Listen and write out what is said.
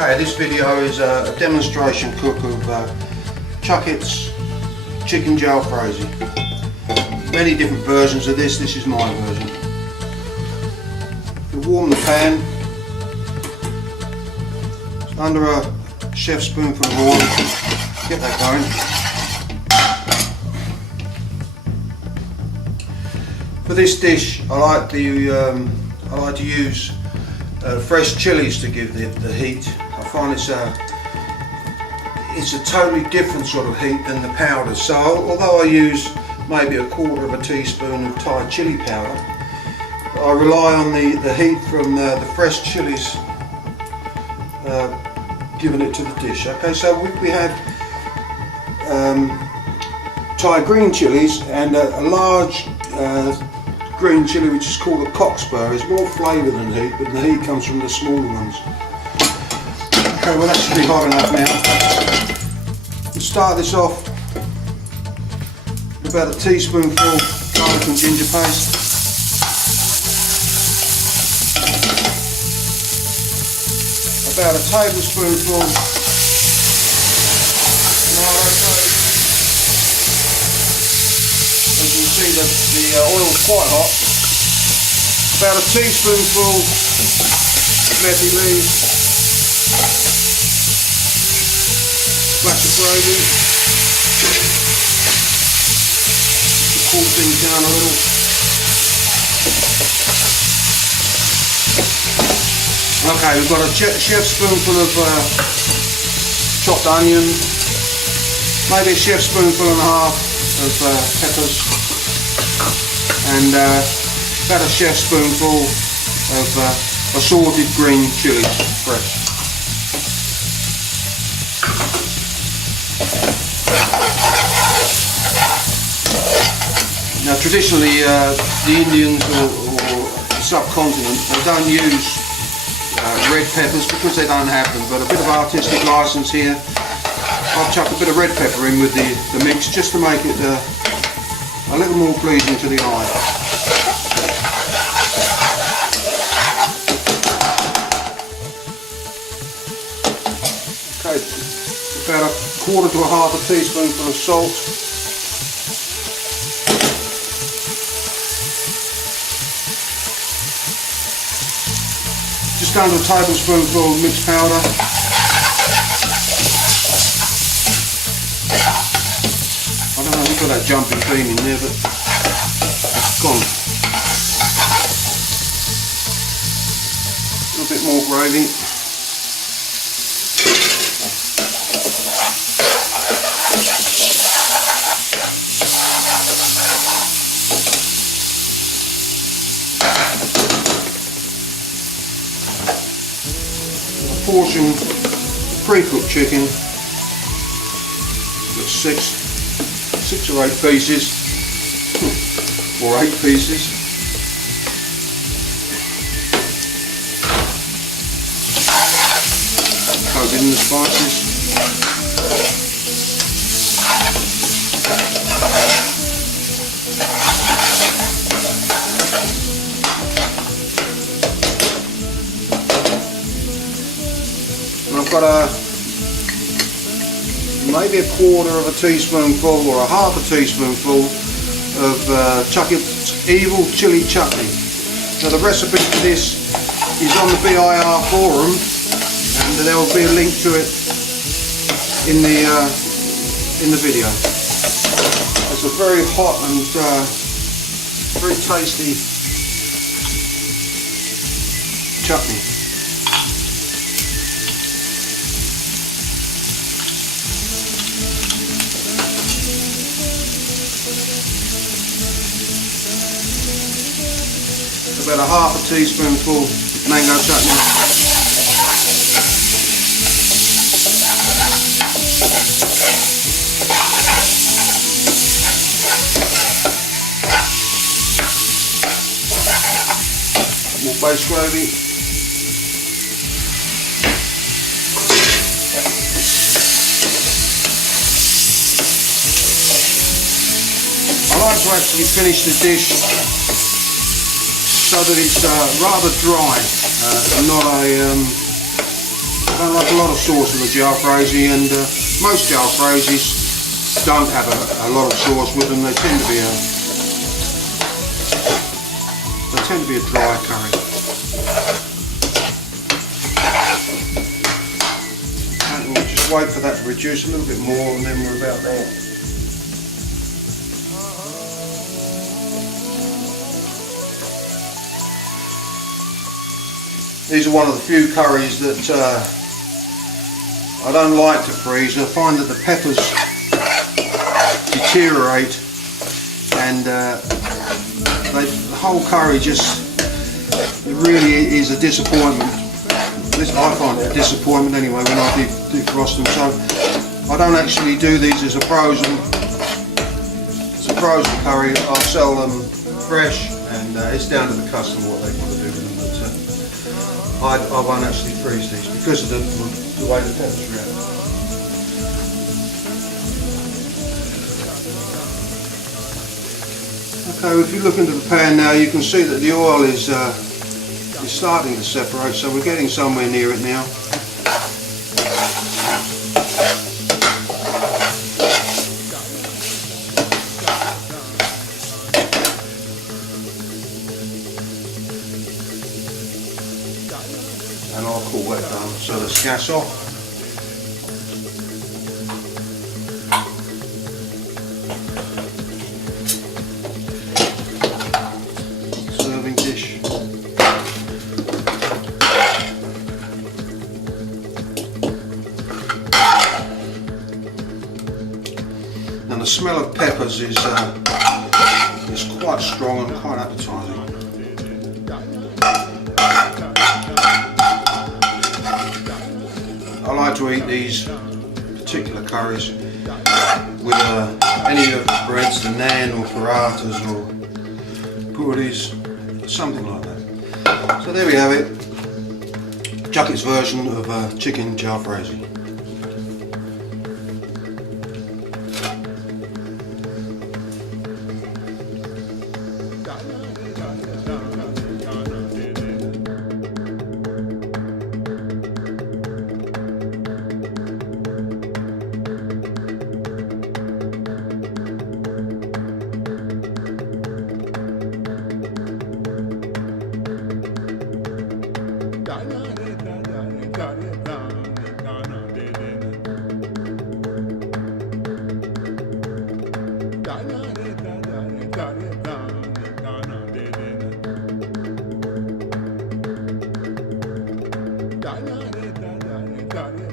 Okay, this video is a demonstration cook of Chukit's chicken Jalfrezi. Many different versions of this. This is my version. You warm the pan under a chef's spoonful of oil. Get that going. For this dish, I like to use fresh chillies to give the heat. I find it's a totally different sort of heat than the powder. So although I use maybe a quarter of a teaspoon of Thai chili powder, I rely on the heat from the fresh chillies giving it to the dish. Okay, so we have Thai green chilies and a large green chilli which is called a cockspur. It's more flavour than heat, but the heat comes from the smaller ones. Okay, well that should be hot enough now. We'll start this off with about a teaspoonful garlic and ginger paste. About a tablespoonful tomato paste. As you can see, the oil's quite hot. About a teaspoonful methi leaves, splash of gravy, to cool things down a little. Okay, we've got a chef's spoonful of chopped onion, maybe a chef's spoonful and a half of peppers, and about a chef's spoonful of assorted green chilies, fresh. Now traditionally the Indians or the subcontinent, they don't use red peppers because they don't have them, but a bit of artistic license here. I've chucked a bit of red pepper in with the mix just to make it a little more pleasing to the eye. Okay, about a quarter to a half a teaspoonful of salt. Just under a tablespoonful of mixed powder. I don't know, we've got that jumping cream in there, but it's gone. A little bit more gravy. Portion pre-cooked chicken. Got six or eight pieces, or 8 pieces. Coat in the spices. I've got maybe a quarter of a teaspoonful or a half a teaspoonful of Chukit's evil chili chutney. Now the recipe for this is on the BIR forum, and there will be a link to it in the video. It's a very hot and very tasty chutney. About a half a teaspoonful mango chutney. More base gravy. I like to actually finish the dish so that it's rather dry and not a don't like a lot of sauce with the Jalfrezi, and most Jalfrezis don't have a lot of sauce with them. They tend to be a dry curry. And we'll just wait for that to reduce a little bit more, and then we're about there. These are one of the few curries that I don't like to freeze. I find that the peppers deteriorate, and the whole curry it really is a disappointment. I find it a disappointment anyway when I defrost them. So I don't actually do these as a frozen curry. I'll sell them fresh, and it's down to the customer what they want to do with them. But I won't actually freeze these because of the way the peppers react. Okay, if you look into the pan now, you can see that the oil is starting to separate, so we're getting somewhere near it now. And I'll call that done. So let's gas off. Serving dish. And the smell of peppers is quite strong and quite appetizing. I like to eat these particular curries with any of the breads, the naan or parathas or puris, something like that. So there we have it, Chukit's version of chicken Jalfrezi. Got it.